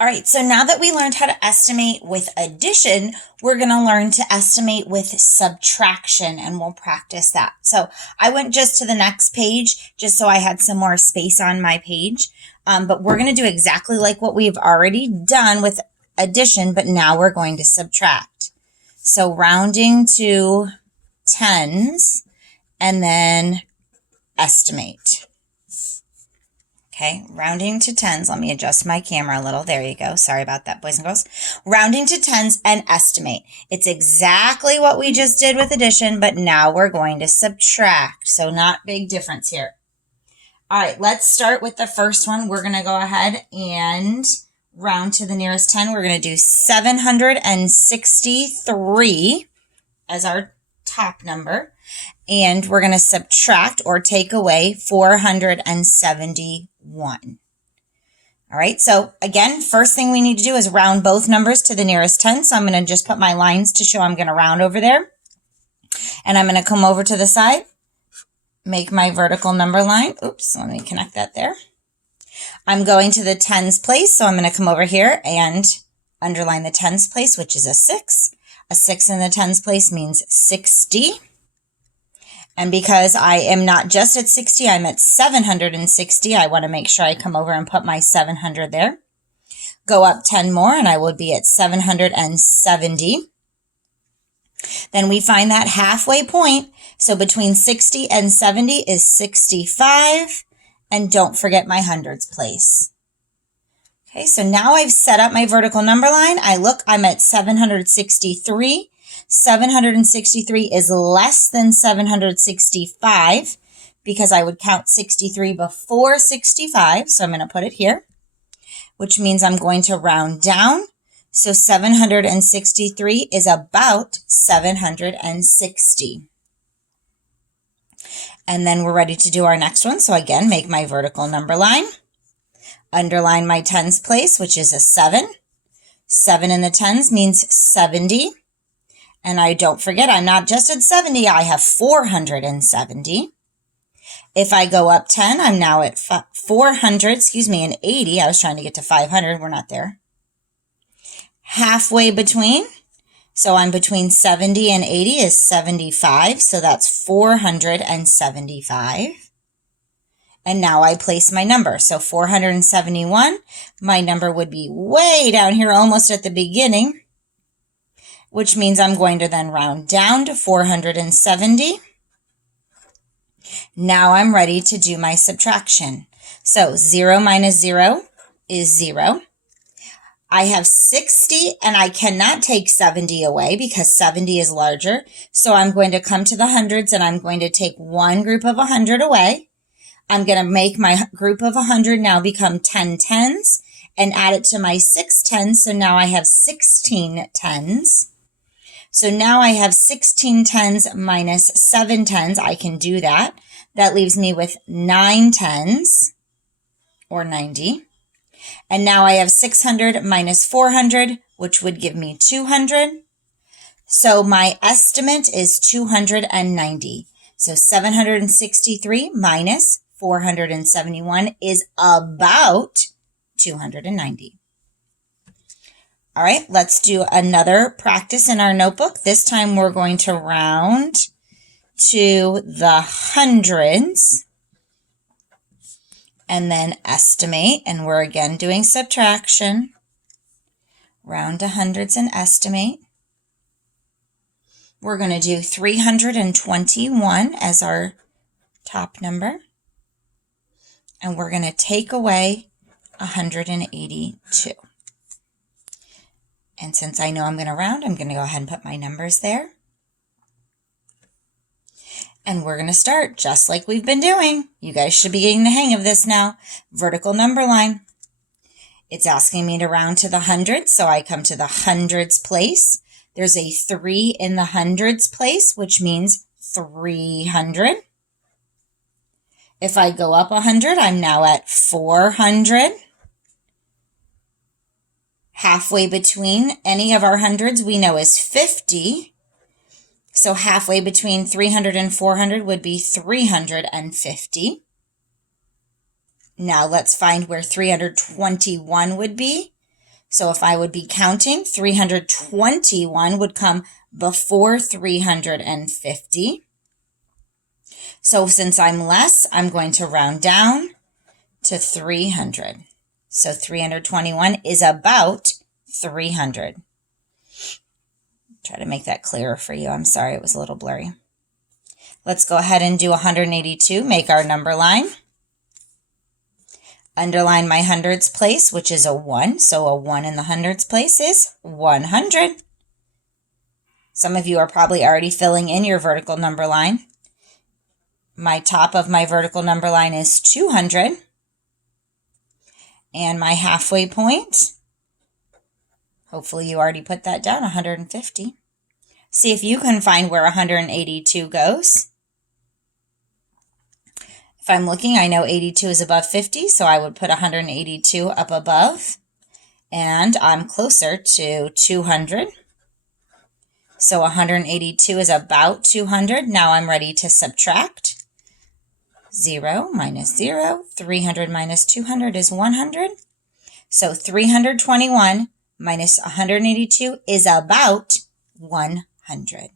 All right, so now that we learned how to estimate with addition, we're going to learn to estimate with subtraction, and we'll practice that. So I went just to the next page just so I had some more space on my page, but we're going to do exactly like what we've already done with addition, but now we're going to subtract. So rounding to tens and then estimate. Okay, rounding to tens. Let me adjust my camera a little. There you go. Sorry about that, boys and girls. Rounding to tens and estimate. It's exactly what we just did with addition, but now we're going to subtract. So not big difference here. All right, let's start with the first one. We're going to go ahead and round to the nearest 10. We're going to do 763 as our top number. And we're going to subtract or take away 471. All right, so again, first thing we need to do is round both numbers to the nearest 10. So I'm going to just put my lines to show I'm going to round over there. And I'm going to come over to the side, make my vertical number line. Oops, let me connect that there. I'm going to the tens place, so I'm going to come over here and underline the tens place, which is a 6. A 6 in the tens place means 60. And because I am not just at 60, I'm at 760. I want to make sure I come over and put my 700 there. Go up 10 more and I will be at 770. Then we find that halfway point. So between 60 and 70 is 65. And don't forget my hundreds place. Okay, so now I've set up my vertical number line. I'm at 763. 763 is less than 765 because I would count 63 before 65. So I'm going to put it here, which means I'm going to round down. So 763 is about 760. And then we're ready to do our next one. So again, make my vertical number line. Underline my tens place, which is a 7. 7 in the tens means 70. And I don't forget, I'm not just at 70, I have 470. If I go up 10, I'm now at 400, and 80. I was trying to get to 500. We're not there. Halfway between, so I'm between 70 and 80 is 75. So that's 475. And now I place my number. So 471, my number would be way down here, almost at the beginning, which means I'm going to then round down to 470. Now I'm ready to do my subtraction. So 0 minus 0 is 0. I have 60 and I cannot take 70 away because 70 is larger. So I'm going to come to the hundreds and I'm going to take one group of 100 away. I'm going to make my group of 100 now become 10 tens and add it to my 6 tens. So now I have 16 tens. So now I have 16 tens minus 7 tens. I can do that. That leaves me with 9 tens, or 90. And now I have 600 minus 400, which would give me 200. So my estimate is 290. So 763 minus 471 is about 290. All right, let's do another practice in our notebook. This time we're going to round to the hundreds and then estimate. And we're again doing subtraction. Round to hundreds and estimate. We're going to do 321 as our top number. And we're going to take away 182. And since I know I'm going to round, I'm going to go ahead and put my numbers there. And we're going to start just like we've been doing. You guys should be getting the hang of this now. Vertical number line. It's asking me to round to the hundreds, so I come to the hundreds place. There's a 3 in the hundreds place, which means 300. If I go up 100, I'm now at 400. Halfway between any of our hundreds we know is 50. So halfway between 300 and 400 would be 350. Now let's find where 321 would be. So if I would be counting, 321 would come before 350. So since I'm less, I'm going to round down to 300. So 321 is about 300. Try to make that clearer for you. I'm sorry, it was a little blurry. Let's go ahead and do 182, make our number line. Underline my hundreds place, which is a 1. So a 1 in the hundreds place is 100. Some of you are probably already filling in your vertical number line. My top of my vertical number line is 200. And my halfway point, hopefully you already put that down, 150. See if you can find where 182 goes. If I'm looking, I know 82 is above 50, so I would put 182 up above. And I'm closer to 200. So 182 is about 200. Now I'm ready to subtract. 0 minus 0. 300 minus 200 is 100. So 321 minus 182 is about 100.